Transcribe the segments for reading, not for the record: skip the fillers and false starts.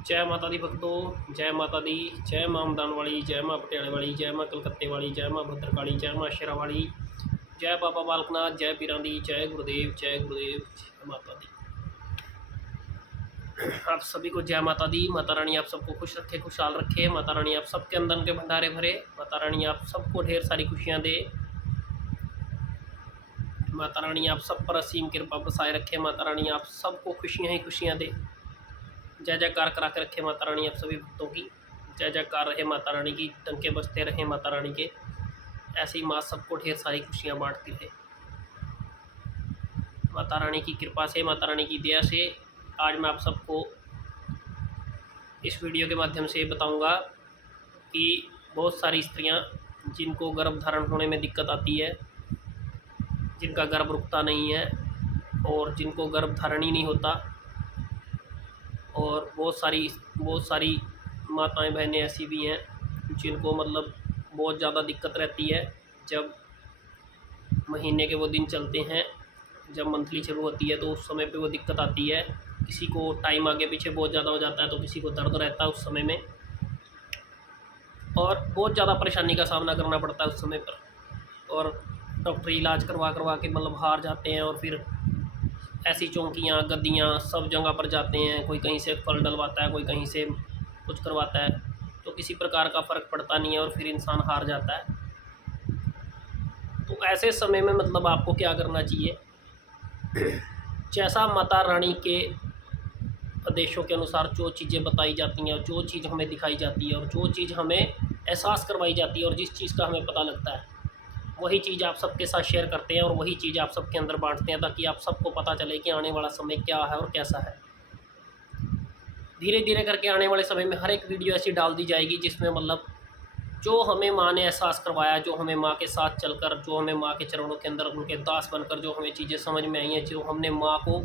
जय माता दी भक्तों, जय माता दी। जय मां मदान वाली, जय मां पटियाले वाली, जय मां कलकत्ते वाली, जय मां भद्रकाली, जय मां शेरा वाली, जय बाबा बालकनाथ, जय पीरां दी, जय गुरुदेव, जय गुरुदेव, जय माता दी। आप सभी को जय माता दी। माता रानी आप सबको खुश रखे, खुशहाल रखे। माता रानी आप सबके अंदर के भंडारे भरे। माता रानी आप सबको ढेर सारी खुशियाँ दे। माता रानी आप सब पर असीम कृपा बरसाए रखे। माता रानी आप सबको खुशियाँ ही खुशियाँ दे। जय जयकार करा के रखे माता रानी आप सभी भक्तों की। जय जयकार रहे माता रानी की, टंके बजते रहे माता रानी के। ऐसे ही माँ सबको ढेर सारी खुशियाँ बांटती रहे। माता रानी की कृपा से, माता रानी की दया से आज मैं आप सबको इस वीडियो के माध्यम से बताऊंगा कि बहुत सारी स्त्रियां जिनको गर्भ धारण होने में दिक्कत आती है, जिनका गर्भ रुकता नहीं है और जिनको गर्भ धारण ही नहीं होता, और बहुत सारी माताएं बहनें ऐसी भी हैं जिनको मतलब बहुत ज़्यादा दिक्कत रहती है। जब महीने के वो दिन चलते हैं, जब मंथली शुरू होती है, तो उस समय पे वो दिक्कत आती है। किसी को टाइम आगे पीछे बहुत ज़्यादा हो जाता है, तो किसी को दर्द रहता है उस समय में, और बहुत ज़्यादा परेशानी का सामना करना पड़ता है उस समय पर। और डॉक्टरी इलाज करवा करवा के मतलब हार जाते हैं, और फिर ऐसी चौंकियाँ गद्दियाँ सब जगह पर जाते हैं। कोई कहीं से फल डलवाता है, कोई कहीं से कुछ करवाता है, तो किसी प्रकार का फ़र्क पड़ता नहीं है और फिर इंसान हार जाता है। तो ऐसे समय में मतलब आपको क्या करना चाहिए, जैसा माता रानी के आदेशों के अनुसार जो चीज़ें बताई जाती हैं और जो चीज़ हमें दिखाई जाती है और जो चीज़ हमें एहसास करवाई जाती है और जिस चीज़ का हमें पता लगता है, वही चीज़ आप सबके साथ शेयर करते हैं और वही चीज़ आप सबके अंदर बांटते हैं, ताकि आप सबको पता चले कि आने वाला समय क्या है और कैसा है। धीरे धीरे करके आने वाले समय में हर एक वीडियो ऐसी डाल दी जाएगी जिसमें मतलब जो हमें माँ ने एहसास करवाया, जो हमें माँ के साथ चलकर, जो हमें माँ के चरणों के अंदर उनके दास बनकर जो हमें चीज़ें समझ में आई हैं, जो हमने माँ को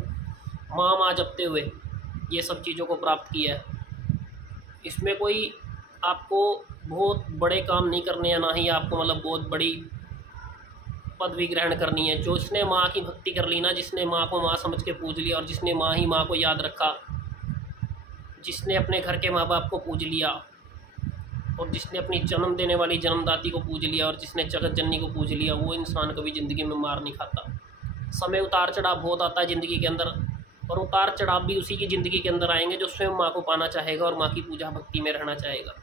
माँ माँ जपते हुए ये सब चीज़ों को प्राप्त किया है। इसमें कोई आपको बहुत बड़े काम नहीं करने हैं, ना ही आपको मतलब बहुत बड़ी पदवी ग्रहण करनी है। जो जिसने माँ की भक्ति कर ली ना, जिसने माँ को माँ समझ के पूज लिया और जिसने माँ ही माँ को याद रखा, जिसने अपने घर के माँ बाप को पूज लिया और जिसने अपनी जन्म देने वाली जन्मदाती को पूज लिया और जिसने जगत जननी को पूज लिया, वो इंसान कभी ज़िंदगी में मार नहीं खाता। समय उतार चढ़ाव बहुत आता है ज़िंदगी के अंदर, और उतार चढ़ाव भी उसी की ज़िंदगी के अंदर आएंगे जो स्वयं माँ को पाना चाहेगा और माँ की पूजा भक्ति में रहना चाहेगा।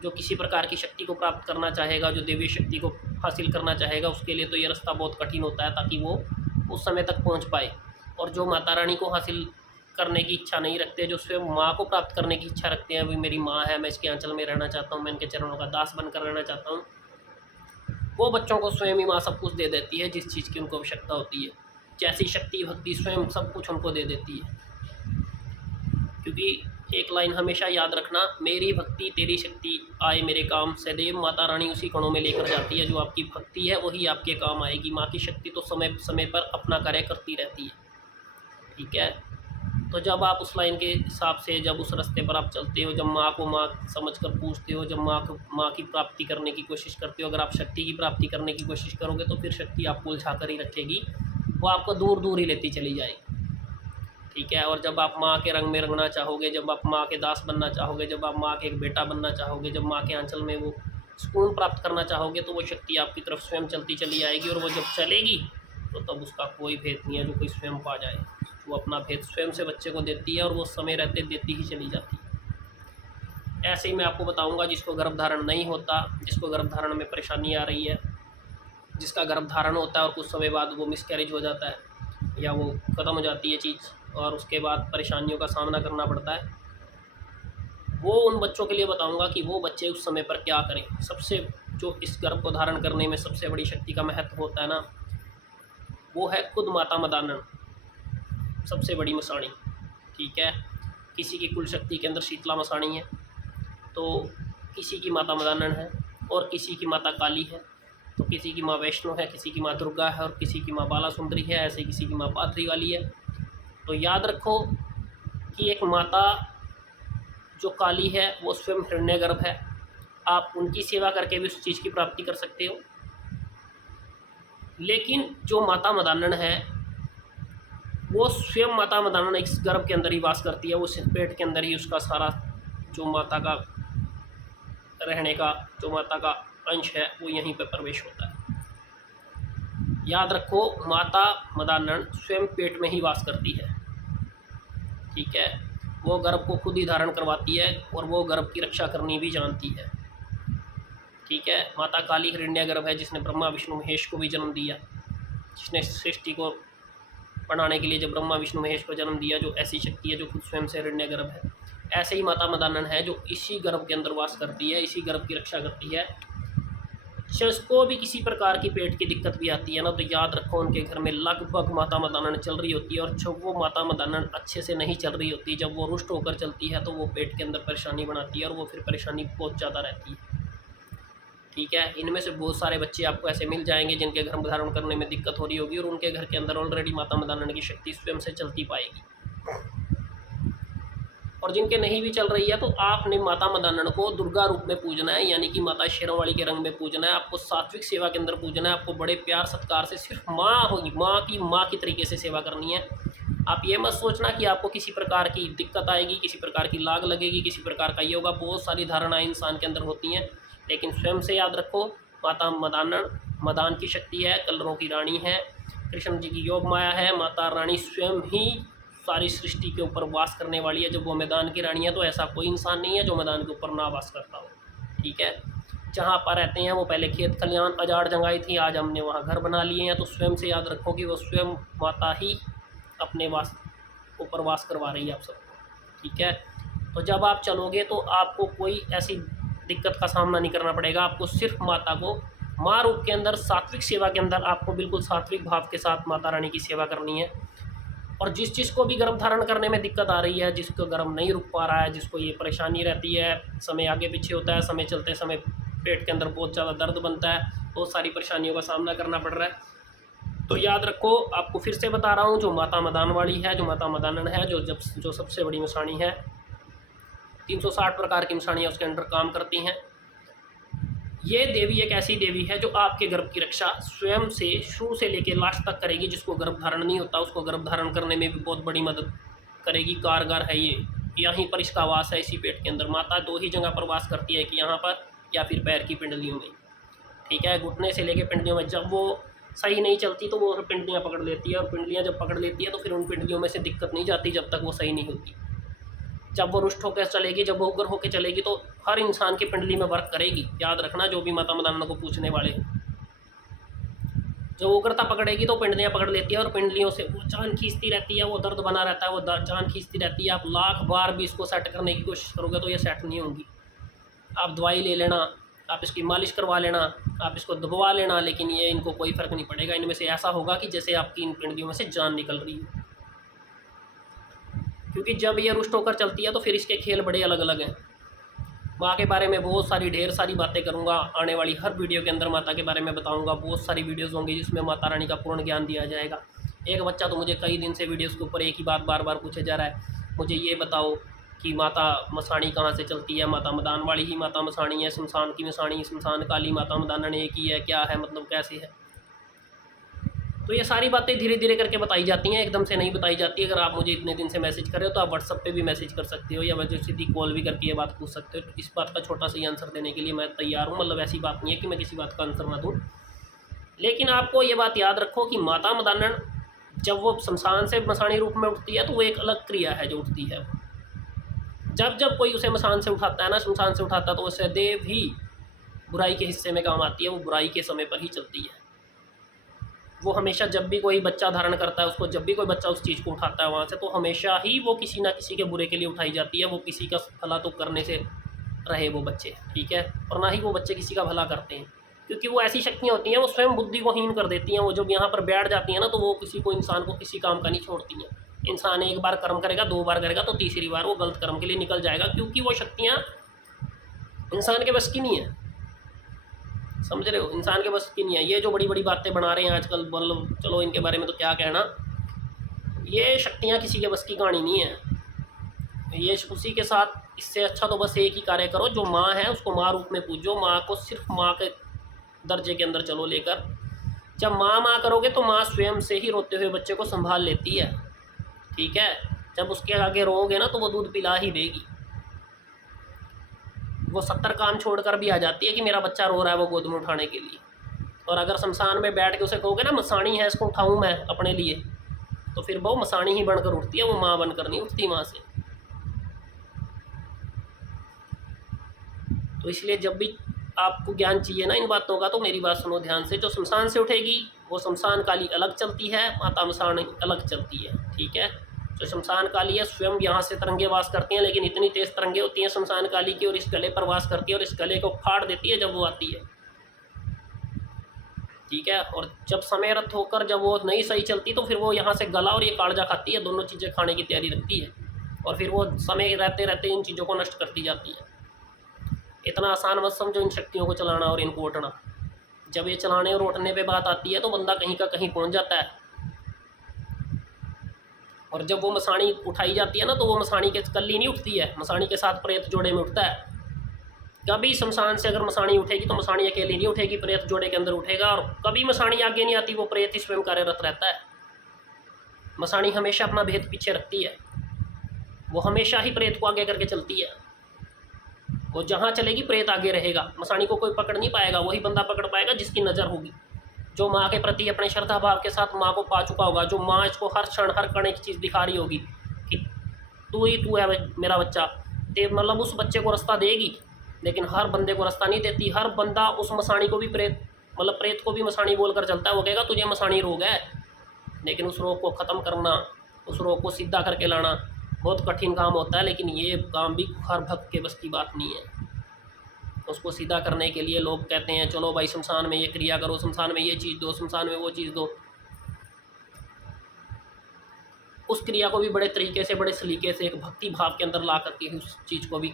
जो किसी प्रकार की शक्ति को प्राप्त करना चाहेगा, जो देवी शक्ति को हासिल करना चाहेगा, उसके लिए तो ये रास्ता बहुत कठिन होता है, ताकि वो उस समय तक पहुँच पाए। और जो माता रानी को हासिल करने की इच्छा नहीं रखते, जो स्वयं माँ को प्राप्त करने की इच्छा रखते हैं, अभी मेरी माँ है, मैं इसके आंचल में रहना चाहता हूँ, मैं इनके चरणों का दास बनकर रहना चाहता हूँ, वो बच्चों को स्वयं ही माँ सब कुछ दे देती है जिस चीज़ की उनको आवश्यकता होती है। जैसी शक्ति भक्ति स्वयं सब कुछ उनको दे देती है। क्योंकि एक लाइन हमेशा याद रखना, मेरी भक्ति तेरी शक्ति आए मेरे काम, सदैव माता रानी उसी कणों में लेकर जाती है। जो आपकी भक्ति है वही आपके काम आएगी। माँ की शक्ति तो समय समय पर अपना कार्य करती रहती है, ठीक है। तो जब आप उस लाइन के हिसाब से, जब उस रास्ते पर आप चलते हो, जब माँ को माँ समझकर पूछते हो, जब माँ की प्राप्ति करने की कोशिश करते हो, अगर आप शक्ति की प्राप्ति करने की कोशिश करोगे तो फिर शक्ति आपको उलझा कर ही रखेगी, वो आपको दूर दूर ही लेती चली जाएगी, ठीक है। और जब आप माँ के रंग में रंगना चाहोगे, जब आप माँ के दास बनना चाहोगे, जब आप माँ के एक बेटा बनना चाहोगे, जब माँ के आंचल में वो सुकून प्राप्त करना चाहोगे, तो वो शक्ति आपकी तरफ स्वयं चलती चली आएगी। और वो जब चलेगी तो तब उसका कोई भेद नहीं है जो कोई स्वयं पा जाए। वो अपना भेद स्वयं से बच्चे को देती है और वो समय रहते देती ही चली जाती है। ऐसे ही मैं आपको बताऊंगा, जिसको गर्भधारण नहीं होता, जिसको गर्भधारण में परेशानी आ रही है, जिसका गर्भधारण होता है और कुछ समय बाद वो मिसकैरेज हो जाता है या वो ख़त्म हो जाती है चीज़, और उसके बाद परेशानियों का सामना करना पड़ता है, वो उन बच्चों के लिए बताऊंगा कि वो बच्चे उस समय पर क्या करें। सबसे जो इस गर्भ को धारण करने में सबसे बड़ी शक्ति का महत्व होता है ना, वो है खुद माता मदानन, सबसे बड़ी मसाणी, ठीक है। किसी की कुल शक्ति के अंदर शीतला मसाणी है, तो किसी की माता मदानन है, और किसी की माता काली है, तो किसी की माँ वैष्णो है, किसी की माँ दुर्गा है, और किसी की माँ बाला सुंदरी है, ऐसे किसी की माँ पाथरी वाली है। तो याद रखो कि एक माता जो काली है वो स्वयं हिरण्यगर्भ है। आप उनकी सेवा करके भी उस चीज़ की प्राप्ति कर सकते हो। लेकिन जो माता मदानन है वो स्वयं माता मदाना इस गर्भ के अंदर ही वास करती है, वो पेट के अंदर ही उसका सारा जो माता का रहने का, जो माता का अंश है वो यहीं पर प्रवेश होता है। याद रखो, माता मदानन स्वयं पेट में ही वास करती है, ठीक है। वो गर्भ को खुद ही धारण करवाती है और वो गर्भ की रक्षा करनी भी जानती है, ठीक है। माता काली हिरण्यगर्भ है, जिसने ब्रह्मा विष्णु महेश को भी जन्म दिया, जिसने सृष्टि को बनाने के लिए जब ब्रह्मा विष्णु महेश को जन्म दिया, जो ऐसी शक्ति है जो खुद स्वयं से हिरण्यगर्भ है। ऐसे ही माता मदानन है जो इसी गर्भ के अंदर वास करती है, इसी गर्भ की रक्षा करती है। जिसको भी किसी प्रकार की पेट की दिक्कत भी आती है ना, तो याद रखो उनके घर में लगभग माता मदानन चल रही होती है। और जब वो माता मदानन अच्छे से नहीं चल रही होती, जब वो रुष्ट होकर चलती है, तो वो पेट के अंदर परेशानी बनाती है और वो फिर परेशानी बहुत ज़्यादा रहती है, ठीक है। इनमें से बहुत सारे बच्चे आपको ऐसे मिल जाएंगे जिनके गर्भ धारण करने में दिक्कत हो रही होगी और उनके घर के अंदर ऑलरेडी माता मदानन की शक्ति स्वयं से चलती पाएगी। और जिनके नहीं भी चल रही है, तो आपने माता मदानन को दुर्गा रूप में पूजना है, यानी कि माता शेरोवाली के रंग में पूजना है। आपको सात्विक सेवा के अंदर पूजना है। आपको बड़े प्यार सत्कार से, सिर्फ माँ होगी, माँ की तरीके से सेवा करनी है। आप ये मत सोचना कि आपको किसी प्रकार की दिक्कत आएगी, किसी प्रकार की लाग लगेगी, किसी प्रकार का ये होगा। बहुत सारी धारणाएं इंसान के अंदर होती हैं, लेकिन स्वयं से याद रखो, माता मदानन मदान की शक्ति है, कलरों की रानी है, कृष्ण जी की योग माया है। माता रानी स्वयं ही सारी सृष्टि के ऊपर वास करने वाली है। जब वो मैदान की रानी है, तो ऐसा कोई इंसान नहीं है जो मैदान के ऊपर ना वास करता हो, ठीक है। जहाँ पर रहते हैं वो पहले खेत खलियान अजाड़ जंगाई थी, आज हमने वहाँ घर बना लिए हैं। तो स्वयं से याद रखो कि वो स्वयं माता ही अपने वास ऊपर वास करवा रही है आप सबको, ठीक है। तो जब आप चलोगे तो आपको कोई ऐसी दिक्कत का सामना नहीं करना पड़ेगा। आपको सिर्फ माता को माँ रूप के अंदर, सात्विक सेवा के अंदर आपको बिल्कुल सात्विक भाव के साथ माता रानी की सेवा करनी है। और जिस को भी गर्भ धारण करने में दिक्कत आ रही है, जिसको गर्भ नहीं रुक पा रहा है, जिसको ये परेशानी रहती है, समय आगे पीछे होता है, समय चलते समय पेट के अंदर बहुत ज़्यादा दर्द बनता है, बहुत सारी परेशानियों का सामना करना पड़ रहा है, तो याद रखो, आपको फिर से बता रहा हूँ, जो माता मदान वाली है, जो माता मदानन है, जो सबसे बड़ी मसाणी है, 360 प्रकार की मसाणियाँ उसके अंदर काम करती हैं। ये देवी एक ऐसी देवी है जो आपके गर्भ की रक्षा स्वयं से शुरू से लेकर लास्ट तक करेगी। जिसको गर्भ धारण नहीं होता, उसको गर्भ धारण करने में भी बहुत बड़ी मदद करेगी, कारगर है ये। यहीं पर इसका वास है, इसी पेट के अंदर। माता दो ही जगह पर वास करती है, कि यहाँ पर या फिर पैर की पिंडलियों में, ठीक है। घुटने से लेकर पिंडलियों में जब वो सही नहीं चलती तो वो पिंडलियाँ पकड़ लेती है, और पिंडलियाँ जब पकड़ लेती है तो फिर उन पिंडलियों में से दिक्कत नहीं जाती जब तक वो सही नहीं होती। जब वो रुष्ट होकर चलेगी, जब वो उग्र होकर चलेगी, तो हर इंसान की पिंडली में वर्क करेगी। याद रखना, जो भी माता मदानन को पूछने वाले हैं, जो उग्रता पकड़ेगी तो पिंडलियाँ पकड़ लेती है, और पिंडलियों से वो जान खींचती रहती है, वो दर्द बना रहता है, वो जान खींचती रहती है। आप लाख बार भी इसको सेट करने की कोशिश करोगे तो ये सेट नहीं होगी। आप दवाई ले लेना, आप इसकी मालिश करवा लेना, आप इसको दबवा लेना, लेकिन ये इनको कोई फ़र्क नहीं पड़ेगा। इनमें से ऐसा होगा कि जैसे आपकी इन पिंडलियों में से जान निकल रही है, क्योंकि जब ये रुष्ट होकर चलती है तो फिर इसके खेल बड़े अलग अलग हैं। माँ के बारे में बहुत सारी ढेर सारी बातें करूँगा, आने वाली हर वीडियो के अंदर माता के बारे में बताऊँगा। बहुत सारी वीडियोज़ होंगी जिसमें माता रानी का पूर्ण ज्ञान दिया जाएगा। एक बच्चा तो मुझे कई दिन से वीडियोज़ के ऊपर एक ही बात बार बार पूछे जा रहा है, मुझे ये बताओ कि माता मसाणी कहाँ से चलती है। माता मदान वाली ही माता मसाणी है, शमशान की मसाणी, शमशान काली माता मदानन एक ही है, क्या है, मतलब कैसे है। तो ये सारी बातें धीरे धीरे करके बताई जाती हैं, एकदम से नहीं बताई जाती। अगर आप मुझे इतने दिन से मैसेज कर रहे हो तो आप व्हाट्सअप पे भी मैसेज कर सकते हो, या मुझे सीधी कॉल भी करके ये बात पूछ सकते हो। इस बात का छोटा सा ही आंसर देने के लिए मैं तैयार हूँ। मतलब ऐसी बात नहीं है कि मैं किसी बात का आंसर ना दूँ, लेकिन आपको ये बात याद रखो कि माता मदानन जब वो शमशान से मसाणी रूप में उठती है तो वो एक अलग क्रिया है जो उठती है। जब जब कोई उसे मसान से उठाता है ना, शमशान से उठाता है, तो वो सदैव ही बुराई के हिस्से में काम आती है। वो बुराई के समय पर ही चलती है। वो हमेशा जब भी कोई बच्चा धारण करता है, उसको जब भी कोई बच्चा उस चीज़ को उठाता है वहाँ से, तो हमेशा ही वो किसी ना किसी के बुरे के लिए उठाई जाती है। वो किसी का भला तो करने से रहे वो बच्चे, ठीक है, और ना ही वो बच्चे किसी का भला करते हैं, क्योंकि वो ऐसी शक्तियाँ होती हैं, वो स्वयं बुद्धि को हीन कर देती हैं। वो जब यहाँ पर बैठ जाती हैं ना, तो वो किसी को, इंसान को किसी काम का नहीं छोड़ती हैं। इंसान एक बार कर्म करेगा, 2 बार करेगा, तो तीसरी बार वो गलत कर्म के लिए निकल जाएगा, क्योंकि वो शक्तियाँ इंसान के बस की नहीं है। समझ रहे हो, इंसान के बस की नहीं है। ये जो बड़ी बड़ी बातें बना रहे हैं आजकल, मतलब चलो इनके बारे में तो क्या कहना, ये शक्तियाँ किसी के बस की कहानी नहीं है। ये उसी के साथ, इससे अच्छा तो बस एक ही कार्य करो, जो माँ है उसको माँ रूप में पूजो। माँ को सिर्फ माँ के दर्जे के अंदर चलो लेकर। जब माँ माँ करोगे तो माँ स्वयं से ही रोते हुए बच्चे को संभाल लेती है। ठीक है। जब उसके आगे रोओगे ना तो वो दूध पिला ही देगी। वो 70 काम छोड़कर भी आ जाती है कि मेरा बच्चा रो रहा है वो गोद में उठाने के लिए। और अगर शमशान में बैठ के उसे कहोगे ना मसाणी है इसको उठाऊँ मैं अपने लिए, तो फिर वो मसाणी ही बनकर उठती है, वो माँ बनकर नहीं उठती माँ से। तो इसलिए जब भी आपको ज्ञान चाहिए ना इन बातों का, तो मेरी बात सुनो ध्यान से। जो शमशान से उठेगी वो शमशान काली अलग चलती है, माता मसाणी अलग चलती है, ठीक है। जो शमशान काली है स्वयं यहाँ से तरंगे वास करती हैं, लेकिन इतनी तेज़ तरंगे होती हैं शमशान काली की, और इस गले पर वास करती है और इस गले को फाड़ देती है जब वो आती है, ठीक है। और जब समय रथ होकर जब वो नहीं सही चलती तो फिर वो यहाँ से गला और ये कालजा खाती है, दोनों चीज़ें खाने की तैयारी रखती है, और फिर वो समय रहते रहते इन चीज़ों को नष्ट करती जाती है। इतना आसान मत समझो इन शक्तियों को चलाना और इनको उठना। जब ये चलाने और उठने पे बात आती है तो बंदा कहीं का कहीं पहुंच जाता है। और जब वो मसाणी उठाई जाती है ना तो वो मसाणी के कल्ली नहीं उठती है, मसाणी के साथ प्रेत जोड़े में उठता है। कभी शमशान से अगर मसाणी उठेगी तो मसाणी अकेली नहीं उठेगी, प्रेत जोड़े के अंदर उठेगा। और कभी मसाणी आगे नहीं आती, वो प्रेत ही स्वयं कार्यरत रहता है। मसाणी हमेशा अपना भेद पीछे रखती है, वो हमेशा ही प्रेत को आगे करके चलती है। वो जहाँ चलेगी प्रेत आगे रहेगा, मसाणी को कोई पकड़ नहीं पाएगा। वही बंदा पकड़ पाएगा जिसकी नज़र होगी, जो माँ के प्रति अपने श्रद्धा भाव के साथ माँ को पा चुका होगा, जो माँ इसको हर क्षण हर कण एक चीज़ दिखा रही होगी कि तू ही तू है मेरा बच्चा। मतलब उस बच्चे को रास्ता देगी, लेकिन हर बंदे को रास्ता नहीं देती। हर बंदा उस मसाणी को भी प्रेत, मतलब प्रेत को भी मसाणी बोलकर चलता है। वो कहेगा तुझे मसाणी रोग है, लेकिन उस रोग को ख़त्म करना, उस रोग को सीधा करके लाना बहुत कठिन काम होता है। लेकिन ये काम भी हर भक्त के बस की बात नहीं है। उसको सीधा करने के लिए लोग कहते हैं चलो भाई शमशान में ये क्रिया करो, शमशान में ये चीज़ दो, शमशान में वो चीज़ दो। उस क्रिया को भी बड़े तरीके से, बड़े सलीके से, एक भक्ति भाव के अंदर ला करके उस चीज़ को भी,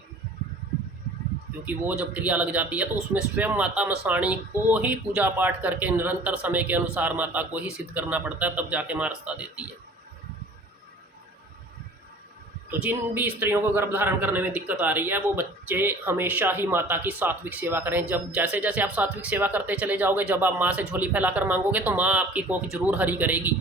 क्योंकि वो जब क्रिया लग जाती है तो उसमें स्वयं माता मसाणी को ही पूजा पाठ करके निरंतर समय के अनुसार माता को ही सिद्ध करना पड़ता है, तब जाके माँ रास्ता देती है। तो जिन भी स्त्रियों को गर्भ धारण करने में दिक्कत आ रही है वो बच्चे हमेशा ही माता की सात्विक सेवा करें। जब जैसे जैसे आप सात्विक सेवा करते चले जाओगे, जब आप माँ से झोली फैलाकर मांगोगे तो माँ आपकी कोख जरूर हरी करेगी।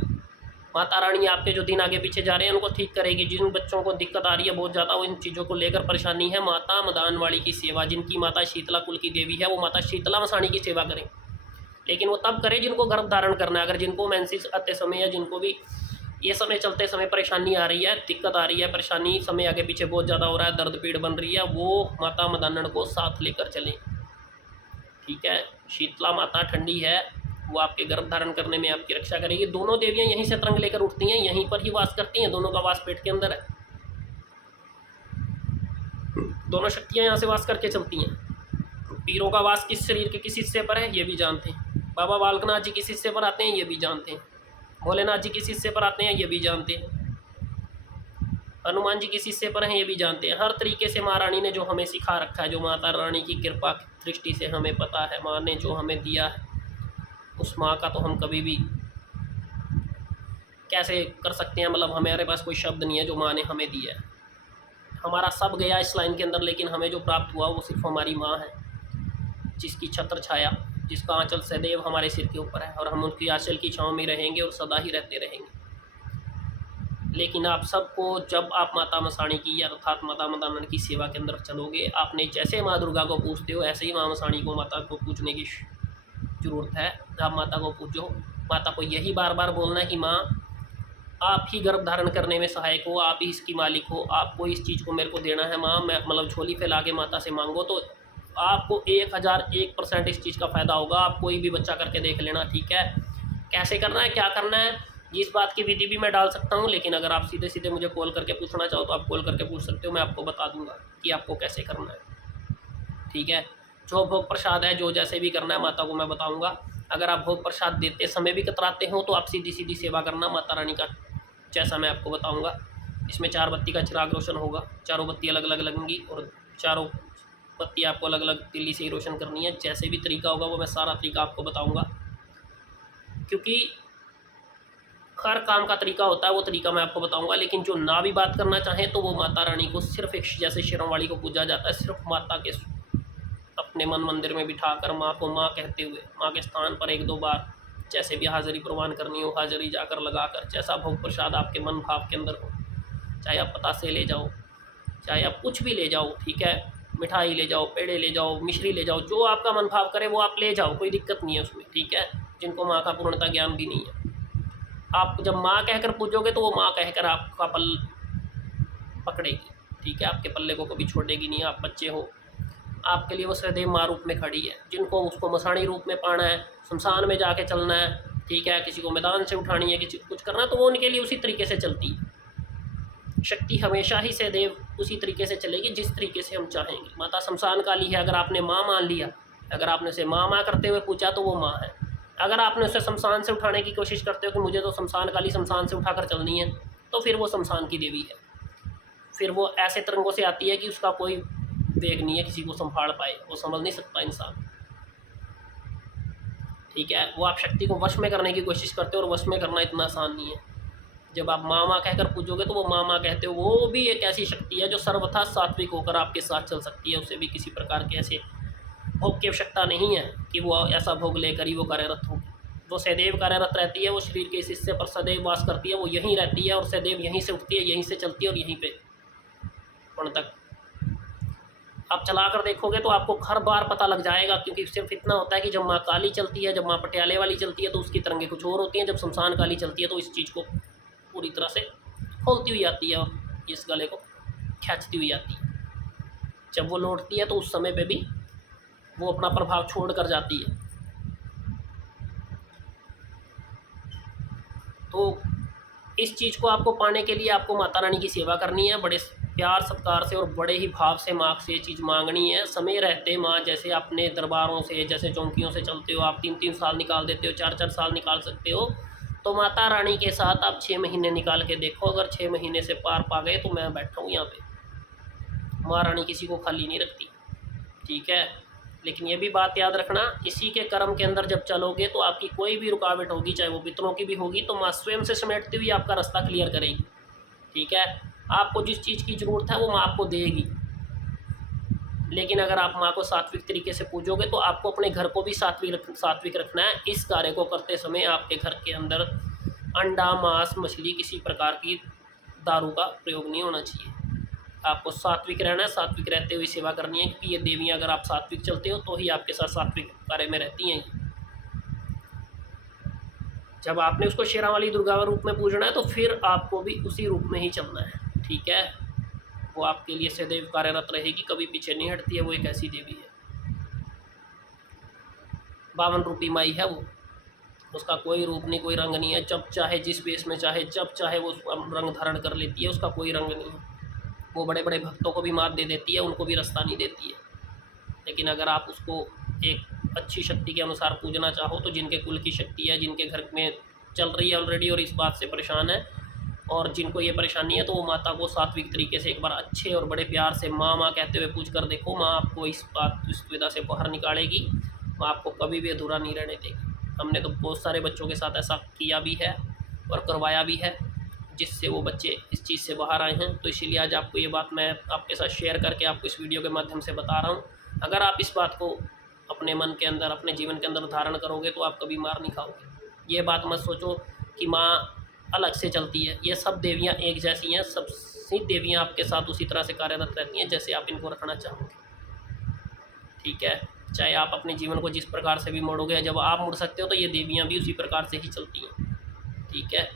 माता रानी आपके जो दिन आगे पीछे जा रहे हैं उनको ठीक करेगी। जिन बच्चों को दिक्कत आ रही है बहुत ज़्यादा, वो इन चीज़ों को लेकर परेशानी है, माता मदान वाली की सेवा, जिनकी माता शीतला कुल की देवी है, वो माता शीतला मसाणी की सेवा करें। लेकिन वो तब करें जिनको गर्भ धारण करना है। अगर जिनको मेंसेस आते समय या जिनको भी ये समय चलते समय परेशानी आ रही है, दिक्कत आ रही है, परेशानी समय आगे पीछे बहुत ज़्यादा हो रहा है, दर्द पीड़ बन रही है, वो माता मदानन को साथ लेकर चलें, ठीक है। शीतला माता ठंडी है, वो आपके गर्भ धारण करने में आपकी रक्षा करेगी। दोनों देवियाँ यहीं से तरंग लेकर उठती हैं, यहीं पर ही वास करती हैं, दोनों का वास पेट के अंदर है। दोनों शक्तियाँ यहाँ से वास करके चलती हैं। पीरों का वास किस शरीर के किस हिस्से पर है ये भी जानते हैं। बाबा बालकनाथ जी किस हिस्से पर आते हैं ये भी जानते हैं। भोलेनाथ जी किस हिस्से पर आते हैं ये भी जानते हैं। हनुमान जी किस हिस्से पर हैं ये भी जानते हैं। हर तरीके से माँ रानी ने जो हमें सिखा रखा है, जो माता रानी की कृपा दृष्टि से हमें पता है, माँ ने जो हमें दिया है, उस माँ का तो हम कभी भी कैसे कर सकते हैं, मतलब हमारे पास कोई शब्द नहीं है जो माँ ने हमें दिया है। हमारा सब गया इस लाइन के अंदर, लेकिन हमें जो प्राप्त हुआ वो सिर्फ हमारी माँ है, जिसकी छत्र छाया, जिसका आंचल सदैव हमारे सिर के ऊपर है, और हम उनकी आंचल की छाँव में रहेंगे और सदा ही रहते रहेंगे। लेकिन आप सबको, जब आप माता मसाणी की या अर्थात माता मदानन की सेवा के अंदर चलोगे, आपने जैसे माँ दुर्गा को पूजते हो ऐसे ही माँ मसाणी को, माता को पूजने की ज़रूरत है। आप माता को पूजो, माता को यही बार बार बोलना है कि माँ आप ही गर्भ धारण करने में सहायक हो, आप ही इसकी मालिक हो, आपको इस चीज़ को मेरे को देना है माँ। मैं मतलब झोली फैला के माता से मांगो तो आपको 1001% इस चीज़ का फ़ायदा होगा। आप कोई भी बच्चा करके देख लेना, ठीक है। कैसे करना है, क्या करना है, इस बात की विधि भी मैं डाल सकता हूँ, लेकिन अगर आप सीधे सीधे मुझे कॉल करके पूछना चाहो तो आप कॉल करके पूछ सकते हो, मैं आपको बता दूंगा कि आपको कैसे करना है, ठीक है। जो भोग प्रसाद है, जो जैसे भी करना है माता को मैं बताऊँगा। अगर आप भोग प्रसाद देते समय भी कतराते हो तो आप सीधी सीधी सेवा करना माता रानी का, जैसा मैं आपको बताऊँगा। इसमें 4 बत्ती का चिराग रोशन होगा, चारों बत्ती अलग अलग लगेंगी और चारों बत्ती आपको अलग अलग तिल्ली से ही रोशन करनी है। जैसे भी तरीका होगा वो मैं सारा तरीका आपको बताऊँगा, क्योंकि हर काम का तरीका होता है, वो तरीका मैं आपको बताऊंगा। लेकिन जो ना भी बात करना चाहें तो वो माता रानी को सिर्फ एक जैसे शिरों वाली को पूजा जाता है, सिर्फ माता के अपने मन मंदिर में बिठाकर माँ को माँ कहते हुए माँ के स्थान पर 1-2 बार जैसे भी हाज़िरी प्रवान करनी हो, हाज़िरी जाकर लगाकर, जैसा भोग प्रसाद आपके मन भाव के अंदर हो, चाहे आप पतासे ले जाओ, चाहे आप कुछ भी ले जाओ, ठीक है, मिठाई ले जाओ, पेड़े ले जाओ, मिश्री ले जाओ, जो आपका मन भाव करे वो आप ले जाओ, कोई दिक्कत नहीं है उसमें, ठीक है। जिनको माँ का पूर्णता ज्ञान भी नहीं है, आप जब माँ कहकर पूजोगे तो वो माँ कहकर आपका पल पकड़ेगी, ठीक है, आपके पल्ले को कभी छोड़ेगी नहीं। आप बच्चे हो, आपके लिए वो सदैव माँ रूप में खड़ी है। जिनको उसको मसाणी रूप में पाना है, शमशान में जाके चलना है, ठीक है, किसी को मैदान से उठानी है, किसी को कुछ करना है, तो वो उनके लिए उसी तरीके से चलती है। शक्ति हमेशा ही सदैव उसी तरीके से चलेगी जिस तरीके से हम चाहेंगे। माता शमशान काली है, अगर आपने माँ मान लिया, अगर आपने उसे माँ माँ करते हुए पूछा तो वो माँ है। अगर आपने उसे शमशान से उठाने की कोशिश करते हो कि मुझे तो शमशान काली शमशान से उठाकर चलनी है, तो फिर वो शमशान की देवी है। फिर वो ऐसे तरंगों से आती है कि उसका कोई वेग नहीं है किसी को संभाल पाए, वो समझ नहीं सकता इंसान, ठीक है। वो आप शक्ति को वश में करने की कोशिश करते हो, और वश में करना इतना आसान नहीं है। जब आप माँ माँ कहकर पूजोगे तो वो माँ माँ कहते हो, वो भी एक ऐसी शक्ति है जो सर्वथा सात्विक होकर आपके साथ चल सकती है। उसे भी किसी प्रकार के ऐसे भोग की आवश्यकता नहीं है कि वो ऐसा भोग लेकर ही वो कार्यरत होगी। वो सदैव कार्यरत रहती है, वो शरीर के इस हिस्से पर सदैव वास करती है, वो यहीं रहती है और सदैव यहीं से उठती है, यहीं से चलती है और यहीं पे उन तक आप चला कर देखोगे तो आपको हर बार पता लग जाएगा। क्योंकि सिर्फ इतना होता है कि जब माँ काली चलती है, जब माँ पटियाले वाली चलती है तो उसकी तरंगे कुछ और होती हैं, जब शमशान काली चलती है तो इस चीज़ को पूरी तरह से खोलती हुई आती है और इस गले को खींचती हुई आती है। जब वो लौटती है तो उस समय पे भी वो अपना प्रभाव छोड़ कर जाती है। तो इस चीज़ को आपको पाने के लिए आपको माता रानी की सेवा करनी है, बड़े प्यार सत्कार से और बड़े ही भाव से माँ से ये चीज़ मांगनी है। समय रहते माँ, जैसे अपने दरबारों से, जैसे चौंकियों से चलते हो, आप 3-3 साल निकाल देते हो, 4-4 साल निकाल सकते हो, तो माता रानी के साथ आप 6 महीने निकाल के देखो। अगर 6 महीने से पार पा गए तो मैं बैठा हूँ यहाँ पे। माँ रानी किसी को खाली नहीं रखती, ठीक है। लेकिन ये भी बात याद रखना, इसी के कर्म के अंदर जब चलोगे तो आपकी कोई भी रुकावट होगी, चाहे वो पितरों की भी होगी, तो माँ स्वयं से समेटती हुई आपका रास्ता क्लियर करेगी, ठीक है। आपको जिस चीज़ की ज़रूरत है वो माँ आपको देगी। लेकिन अगर आप माँ को सात्विक तरीके से पूजोगे तो आपको अपने घर को भी सात्विक रखना है। इस कार्य को करते समय आपके घर के अंदर अंडा, मांस, मछली, किसी प्रकार की दारू का प्रयोग नहीं होना चाहिए। आपको सात्विक रहना है, सात्विक रहते हुए सेवा करनी है, क्योंकि ये देवियाँ अगर आप सात्विक चलते हो तो ही आपके साथ सात्विक कार्य में रहती हैं। जब आपने उसको शेरा वाली दुर्गा रूप में पूजना है तो फिर आपको भी उसी रूप में ही चलना है, ठीक है। वो आपके लिए सदैव कार्यरत रहेगी, कभी पीछे नहीं हटती है। वो एक ऐसी देवी है, 52 रूपी माई है वो, उसका कोई रूप नहीं, कोई रंग नहीं है। जब चाहे जिस वेश में चाहे, जब चाहे वो रंग धारण कर लेती है, उसका कोई रंग नहीं है। वो बड़े बड़े भक्तों को भी मात दे देती है, उनको भी रास्ता नहीं देती है। लेकिन अगर आप उसको एक अच्छी शक्ति के अनुसार पूजना चाहो तो जिनके कुल की शक्ति है, जिनके घर में चल रही है ऑलरेडी और इस बात से परेशान है, और जिनको ये परेशानी है, तो वो माता को सात्विक तरीके से एक बार अच्छे और बड़े प्यार से माँ माँ कहते हुए पूछ कर देखो। माँ आपको इस दुविधा से बाहर निकालेगी, माँ आपको कभी भी अधूरा नहीं रहने देगी। हमने तो बहुत सारे बच्चों के साथ ऐसा किया भी है और करवाया भी है, जिससे वो बच्चे इस चीज़ से बाहर आए हैं। तो इसीलिए आज आपको ये बात मैं आपके साथ शेयर करके आपको इस वीडियो के माध्यम से बता रहा हूँ। अगर आप इस बात को अपने मन के अंदर, अपने जीवन के अंदर धारण करोगे तो आप कभी मार नहीं खाओगे। ये बात मत सोचो कि माँ अलग से चलती है, ये सब देवियाँ एक जैसी हैं। सब सी देवियाँ आपके साथ उसी तरह से कार्यरत रहती हैं जैसे आप इनको रखना चाहोगे, ठीक है। चाहे आप अपने जीवन को जिस प्रकार से भी मोड़ोगे, जब आप मुड़ सकते हो तो ये देवियाँ भी उसी प्रकार से ही चलती हैं, ठीक है।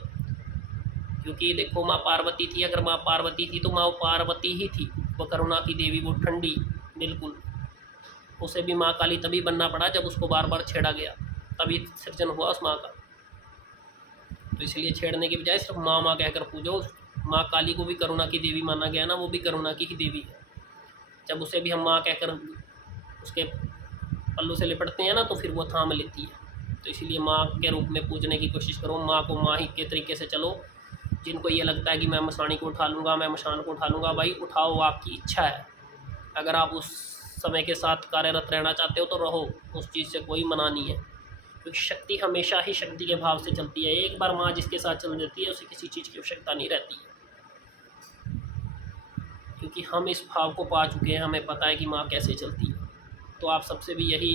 क्योंकि देखो माँ पार्वती थी, अगर माँ पार्वती थी तो माँ पार्वती ही थी, वो करुणा की देवी, वो ठंडी बिल्कुल। उसे भी माँ काली तभी बनना पड़ा जब उसको बार बार छेड़ा गया, तभी सृजन हुआ उस माँ का। तो इसलिए छेड़ने की बजाय सिर्फ माँ माँ कहकर पूजो। माँ काली को भी करुणा की देवी माना गया ना, वो भी करुणा की ही देवी है। जब उसे भी हम माँ कहकर उसके पल्लू से लिपटते हैं ना, तो फिर वो थाम लेती है। तो इसीलिए माँ के रूप में पूजने की कोशिश करो, माँ को माँ ही के तरीके से चलो। जिनको ये लगता है कि मैं मसाणी को उठा लूँगा, मैं मशान को उठा लूँगा, भाई उठाओ, आपकी इच्छा है। अगर आप उस समय के साथ कार्यरत रहना चाहते हो तो रहो, उस चीज़ से कोई मना नहीं है। क्योंकि शक्ति हमेशा ही शक्ति के भाव से चलती है। एक बार माँ जिसके साथ चल जाती है उसे किसी चीज़ की आवश्यकता नहीं रहती है, क्योंकि हम इस भाव को पा चुके हैं, हमें पता है कि माँ कैसे चलती है। तो आप सबसे भी यही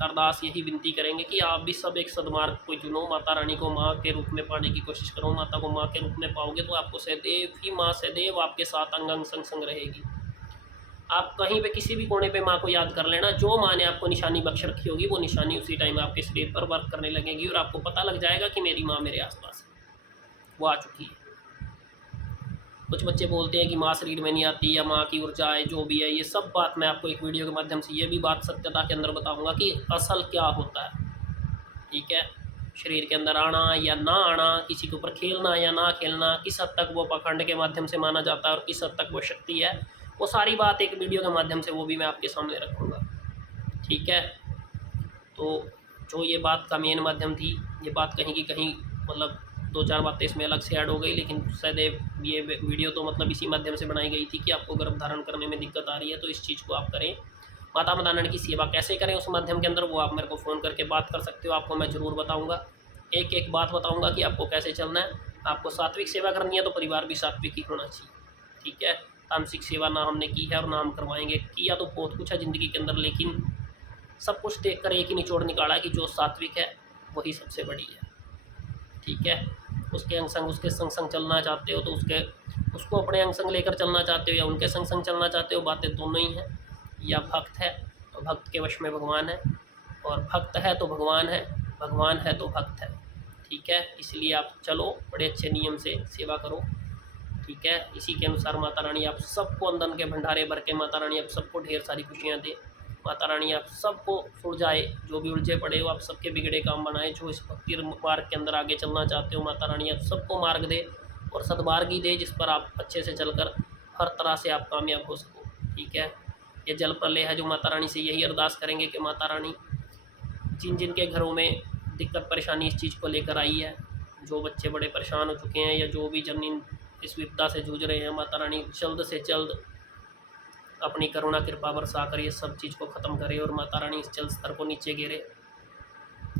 अरदास यही विनती करेंगे कि आप भी सब एक सदमार्ग को चुनो, माता रानी को माँ के रूप में पाने की कोशिश करो। माता को माँ के रूप में पाओगे तो आपको सदैव ही माँ सदैव आपके साथ अंग अंग संग संग रहेगी। आप कहीं पे किसी भी कोने पे माँ को याद कर लेना, जो माँ ने आपको निशानी बख्श रखी होगी वो निशानी उसी टाइम आपके शरीर पर वर्क करने लगेगी और आपको पता लग जाएगा कि मेरी माँ मेरे आसपास है, वो आ चुकी है। कुछ बच्चे बोलते हैं कि माँ शरीर में नहीं आती या माँ की ऊर्जा है, जो भी है, ये सब बात मैं आपको एक वीडियो के माध्यम से ये भी बात सत्यता के अंदर बताऊंगा कि असल क्या होता है। ठीक है, शरीर के अंदर आना या ना आना, किसी के ऊपर खेलना या ना खेलना, किस हद तक वो पाखंड के माध्यम से माना जाता है और किस हद तक वो शक्ति है, वो सारी बात एक वीडियो के माध्यम से वो भी मैं आपके सामने रखूँगा। ठीक है, तो जो ये बात का मेन माध्यम थी, ये बात कहीं की कहीं मतलब 2-4 बातें इसमें अलग से ऐड हो गई, लेकिन सदैव ये वीडियो तो मतलब इसी माध्यम से बनाई गई थी कि आपको गर्भ धारण करने में दिक्कत आ रही है तो इस चीज़ को आप करें। माता मदानन की सेवा कैसे करें उस माध्यम के अंदर वो आप मेरे को फ़ोन करके बात कर सकते हो, आपको मैं ज़रूर बताऊँगा। एक एक बात बताऊँगा कि आपको कैसे चलना है। आपको सात्विक सेवा करनी है तो परिवार भी सात्विक ही होना चाहिए। ठीक है, तामसिक सेवा ना हमने की है और ना हम करवाएंगे। किया तो बहुत कुछ है ज़िंदगी के अंदर, लेकिन सब कुछ देख कर एक ही निचोड़ निकाला कि जो सात्विक है वही सबसे बड़ी है। ठीक है, उसके अंग संग उसके संग संग चलना चाहते हो तो उसको अपने अंग संग लेकर चलना चाहते हो या उनके संग संग चलना चाहते हो, बातें दोनों ही हैं। या भक्त है तो भक्त के वश में भगवान है, और भक्त है तो भगवान है, भगवान है तो भक्त है। ठीक है, इसलिए आप चलो बड़े अच्छे नियम से सेवा करो। ठीक है, इसी के अनुसार माता रानी आप सबको अंदन के भंडारे भर के माता रानी आप सबको ढेर सारी खुशियाँ दे। माता रानी आप सबको सुलझाए, जो भी उलझे पड़े हो आप सबके बिगड़े काम बनाए। जो इस भक्ति मार्ग के अंदर आगे चलना चाहते हो, माता रानी आप सबको मार्ग दे और सद्मार्ग ही दे जिस पर आप अच्छे से चलकर हर तरह से आप कामयाब हो सको। ठीक है, ये जल प्रलय है जो माता रानी से यही अरदास करेंगे कि माता रानी जिन जिन के घरों में दिक्कत परेशानी इस चीज़ को लेकर आई है, जो बच्चे बड़े परेशान हो चुके हैं या जो भी जमीन इस विपदा से जूझ रहे हैं, माता रानी जल्द से जल्द अपनी करुणा कृपा बरसा कर ये सब चीज़ को ख़त्म करे और माता रानी इस जल स्तर को नीचे गिरे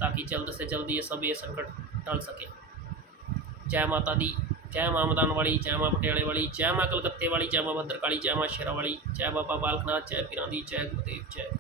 ताकि जल्द से जल्द ये संकट टल सके। जय माता दी, जय माँ मदान वाली, जय माँ पटियाले वाली, जय माँ कलकत्ते वाली, जय माँ भद्रकाली, जय माँ शेरा वाली, जय बाबा बालकनाथ, जय पिरांदी, जय गुरुदेव, जय